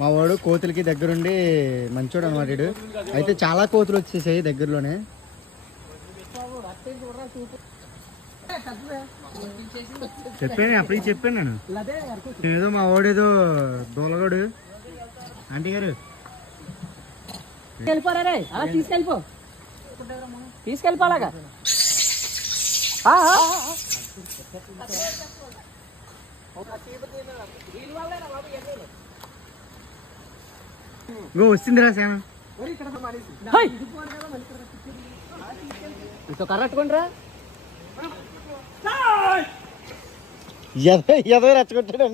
మా వాడు కోతులకి దగ్గరుండి మంచోడు అనమాట వీడు అయితే చాలా కోతులు వచ్చేసాయి దగ్గరలోనే. చెప్పాను అప్పటికి చెప్పాను నేను. ఏదో మా వాడు ఏదో దూలగాడు. ఆంటీ గారు. వెళ్ళిపోరా రే అలా తీసుకెళ్ళిపో. తీసుకెళ్ళిపో అలాగా. ఆ, ఆ, ఆ. ఇంకో వచ్చిందిరా శ్యామ. హై! ఇంకో కర్ర పట్టుకోండిరా ఎదో ఎదో రెచ్చగొట్టాడు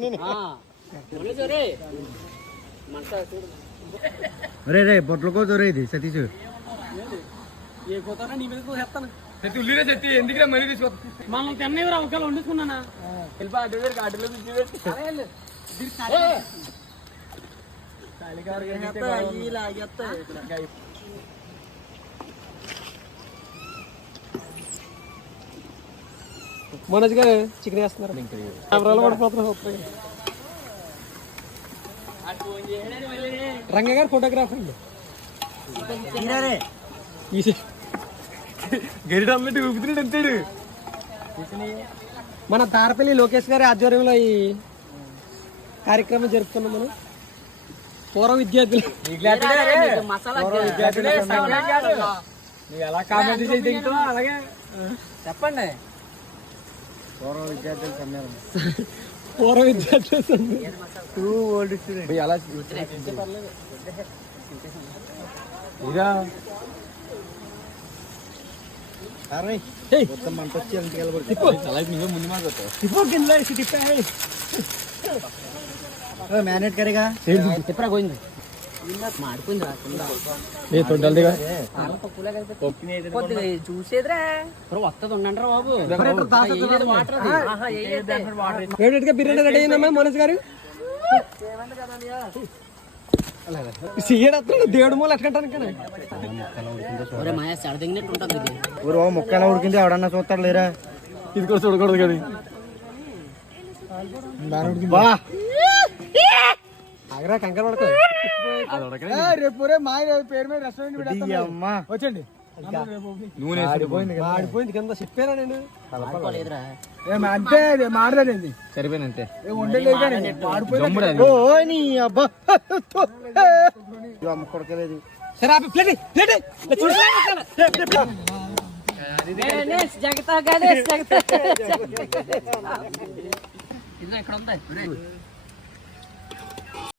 చూడు. రే రే బొట్ల కోతురే ఇది సతీష్. ఎందుకురా మళ్ళీ తీసుకో మనం తిన్నవిరా ఒకళ్ళు వండుకున్నానా? అడ్డు అడ్డులో మనోజ్ గారు చికెన్ వేస్తున్నారు కెమెరాలు పడిపోతున్నారు రంగ గారు ఫోటోగ్రాఫర్ అండి గరిట అమ్మటి ఊపుతున్నాడు అంతాడు మన తారపల్లి లోకేష్ గారి ఆధ్వర్యంలో ఈ కార్యక్రమం జరుపుతున్నాం మనం. పూర్వ విద్యార్థులు నువ్వు ఎలా కామెంట్ చేసి దిగుతావో అలాగే చెప్పండి పూర్వ విద్యార్థులు సమ్మేళనం పూర్వ విద్యార్థులు టూ ఓల్డ్ స్టూడెంట్ ఎలా ఇరా అరే ఏయ్. మొత్తం మంట వచ్చి ఎంత కలబడి అలా నువ్వే ముందు మాట మ్యానేట్ కరిగా చెప్పరా చూసేదిరా. వస్తుంది. ఉండండి బాబు బిర్యానీ రెడీ అయిందమ్మా మనోజ్ గారు? దేవుడు మూల ముక్క ఎలా ఉడికింది ఎవడన్నా చూస్తాడు లేరా? ఇది కూడా చూడకూడదు కానీ. బా. ఆగరా కంకర పడతా రేపు రే మా పేరు మీద రెస్టారెంట్ వచ్చండి నూనె ఆడిపోయింది కింద చెప్పారా నేను. అంటే మాడలేదండి ఉండలేదు కానీ అబ్బా ఈ అమ్మ కొడకలేదు సరే ఆపి ప్లేట్ ప్లేట్ గణేష్ జగత గణేష్ జగత ఇక్కడ ఉంది.